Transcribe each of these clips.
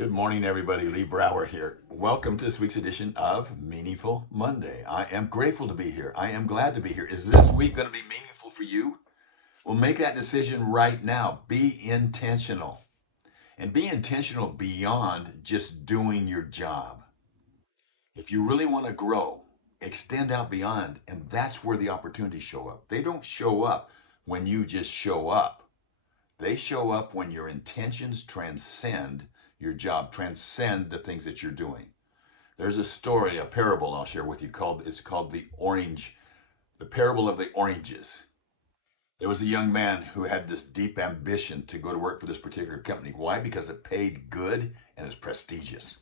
Good morning, everybody. Lee Brower here. Welcome to this week's edition of Meaningful Monday. I am grateful to be here. I am glad to be here. Is this week going to be meaningful for you? Well, make that decision right now. Be intentional. And be intentional beyond just doing your job. If you really want to grow, extend out beyond, and that's where the opportunities show up. They don't show up when you just show up. They show up when your intentions transcend your job, transcend the things that you're doing. There's a story, a parable I'll share with you called the parable of the oranges. There was a young man who had this deep ambition to go to work for this particular company. Why? Because it paid good and is prestigious.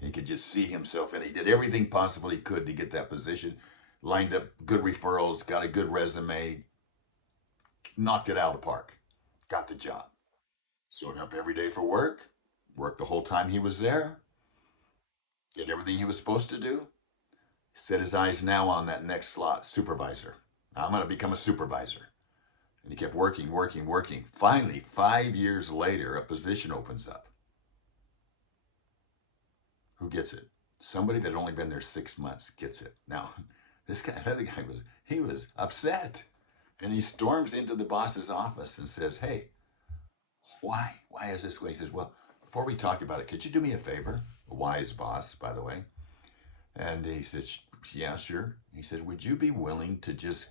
He could just see himself, and he did everything possible he could to get that position. Lined up good referrals, got a good resume, knocked it out of the park, got the job. Showed up every day for work, worked the whole time he was there, did everything he was supposed to do. Set his eyes now on that next slot, supervisor. I'm going to become a supervisor. And he kept working, working, working. Finally, 5 years later, a position opens up. Who gets it? Somebody that had only been there 6 months gets it. Now, another guy was upset. And he storms into the boss's office and says, "Hey, why? Why is this way?" He says, "Well, before we talk about it, could you do me a favor?" A wise boss, by the way. And he said, "Yeah, sure." He said, "Would you be willing to just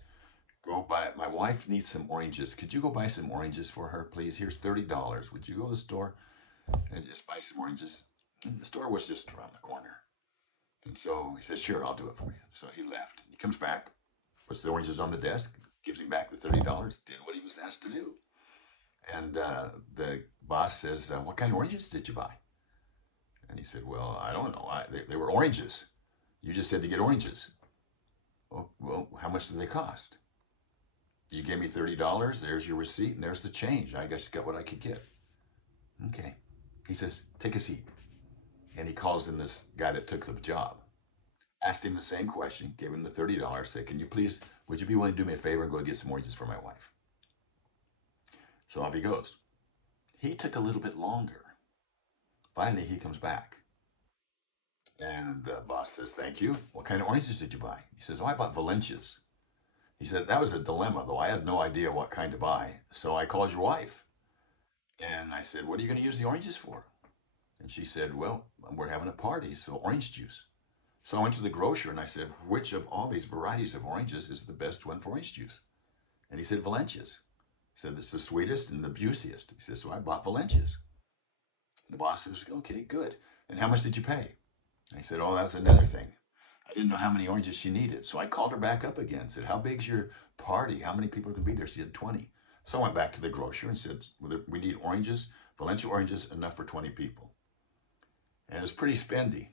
go buy, my wife needs some oranges. Could you go buy some oranges for her, please? Here's $30. Would you go to the store and just buy some oranges?" And the store was just around the corner. And so he said, "Sure, I'll do it for you." So he left. He comes back, puts the oranges on the desk, gives him back the $30, did what he was asked to do. And the boss says, "What kind of oranges did you buy?" And he said, "Well, I don't know. They were oranges. You just said to get oranges." Well, how much do they cost?" "You gave me $30. There's your receipt, and there's the change. I guess you got what I could get." "Okay." He says, "Take a seat." And he calls in this guy that took the job. Asked him the same question, gave him the $30, said, would you be willing to do me a favor and go get some oranges for my wife?" So off he goes. He took a little bit longer. Finally, he comes back. And the boss says, "Thank you. What kind of oranges did you buy?" He says, "Oh, I bought Valencias." He said, "That was a dilemma, though. I had no idea what kind to buy. So I called your wife. And I said, 'What are you going to use the oranges for?' And she said, 'Well, we're having a party, so orange juice.' So I went to the grocer and I said, 'Which of all these varieties of oranges is the best one for orange juice?' And he said, 'Valencias.' He said, 'It's the sweetest and the juiciest.' He said, 'So I bought Valencias.' The boss says, 'Okay, good. And how much did you pay?' I said, 'Oh, that's another thing. I didn't know how many oranges she needed.' So I called her back up again, said, 'How big's your party? How many people can be there?' She said, 20. So I went back to the grocer and said, 'We need oranges, Valencia oranges, enough for 20 people.' And it was pretty spendy.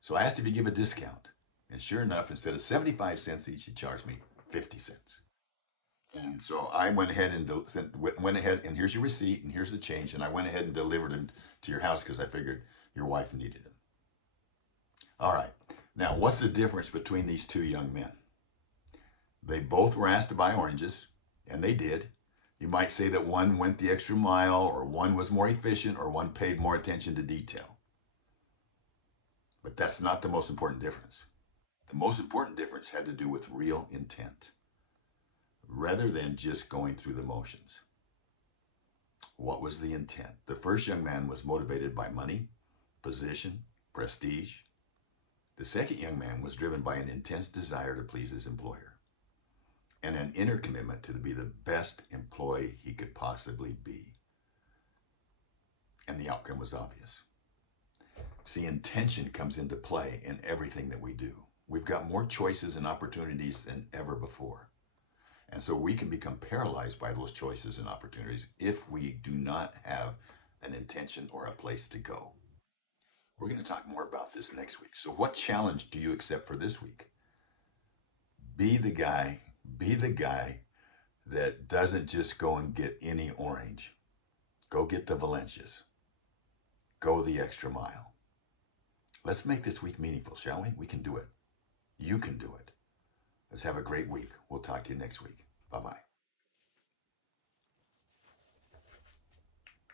So I asked if he'd give a discount. And sure enough, instead of 75 cents each, he charged me 50 cents. And so I went ahead and here's your receipt and here's the change. And I went ahead and delivered them to your house because I figured your wife needed them. All right. Now, what's the difference between these two young men? They both were asked to buy oranges, and they did. You might say that one went the extra mile, or one was more efficient, or one paid more attention to detail. But that's not the most important difference. The most important difference had to do with real intent, rather than just going through the motions. What was the intent? The first young man was motivated by money, position, prestige. The second young man was driven by an intense desire to please his employer and an inner commitment to be the best employee he could possibly be. And the outcome was obvious. See, intention comes into play in everything that we do. We've got more choices and opportunities than ever before. And so we can become paralyzed by those choices and opportunities if we do not have an intention or a place to go. We're going to talk more about this next week. So what challenge do you accept for this week? Be the guy that doesn't just go and get any orange. Go get the Valencias. Go the extra mile. Let's make this week meaningful, shall we? We can do it. You can do it. Let's have a great week. We'll talk to you next week. Bye-bye.